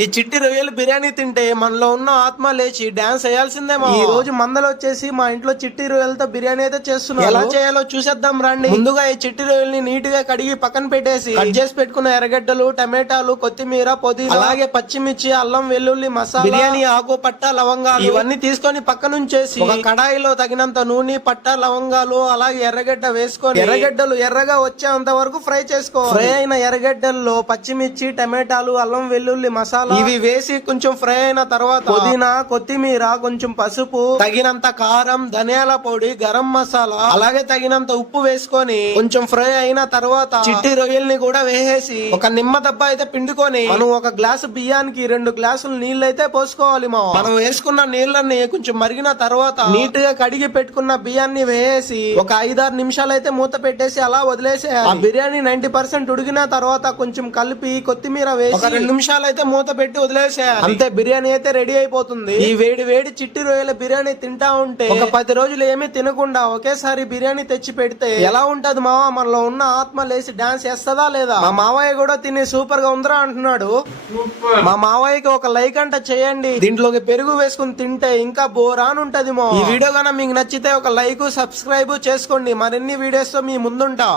ఈ చిట్టి రొయ్యలు బిర్యానీ తింటే మనలో ఉన్న ఆత్మ లేచి డాన్స్ వేయాల్సిందే. ఈ రోజు మందలు వచ్చేసి మా ఇంట్లో చిట్టి రొయ్యలతో బిర్యానీ అయితే చేస్తున్నాం. ఎలా చేయాలో చూసేద్దాం రండి. ముందుగా ఈ చిట్టి రొయ్యల్ని నీట్ గా కడిగి పక్కన పెట్టేసి కట్ చేసి పెట్టుకున్న ఎర్రగడ్డలు, టమాటాలు, కొత్తిమీర, పుదీనా, అలాగే పచ్చిమిర్చి, అల్లం వెల్లుల్లి మసాలా, బిర్యానీ ఆకు, పట్ట, లవంగాలు ఇవన్నీ తీసుకొని పక్కన ఉంచేసి ఒక కడాయిలో తగినంత నూనె, పట్ట, లవంగాలు, అలాగే ఎర్రగడ్డ వేసుకొని ఎర్రగడ్డలు ఎర్రగా వచ్చేంత వరకు ఫ్రై చేసుకోవాలి. ఫ్రై అయిన ఎర్రగడ్డల్లో పచ్చిమిర్చి, టమాటాలు, అల్లం వెల్లుల్లి మసాలా ఇవి వేసి కొంచెం ఫ్రై అయిన తర్వాత పుదీనా, కొత్తిమీర, కొంచెం పసుపు, తగినంత కారం, ధనియాల పొడి, గరం మసాలా, అలాగే తగినంత ఉప్పు వేసుకొని కొంచెం ఫ్రై అయిన తర్వాత చిట్టి రొయ్యల్ని కూడా వేసేసి ఒక నిమ్మ దెబ్బ అయితే పిండుకొని మనం ఒక గ్లాసు బియ్యానికి 2 గ్లాసులు నీళ్లు అయితే పోసుకోవాలి. మనం వేసుకున్న నీళ్ళని కొంచెం మరిగిన తర్వాత నీట్ గా కడిగి పెట్టుకున్న బియ్యాన్ని వేసి ఒక 5-6 నిమిషాలు అయితే మూత పెట్టేసి అలా వదిలేసేయాలి. ఆ బిర్యానీ 90% ఉడికిన తర్వాత కొంచెం కలిపి కొత్తిమీర వేసి ఒక 2 నిమిషాలు అయితే మూత పెట్టి వదిలేసేయాలి. అంతే, బిర్యానీ అయితే రెడీ అయిపోతుంది. ఈ వేడి వేడి చిట్టి రొయ్యల బిర్యానీ తింటా ఉంటే ఒక 10 రోజులు ఏమీ తినకుండా ఒకేసారి బిర్యానీ తెచ్చి పెడితే ఎలా ఉంటది మావా? మనలో ఉన్న ఆత్మ లేసి డాన్స్ చేస్తుందా లేదా? మా మావయ్య కూడా తిని సూపర్ గా ఉందిరా అంటున్నాడు. మా మావయ్యకి ఒక లైక్ అంట చేయండి. దీంట్లోకి పెరుగు వేసుకుని తింటే ఇంకా బోరాన్ ఉంటది. ఈ వీడియో కన్నా మీకు నచ్చితే ఒక లైక్, సబ్స్క్రైబ్ చేసుకోండి. మరిన్ని వీడియోస్ తో మీ ముందుంటా.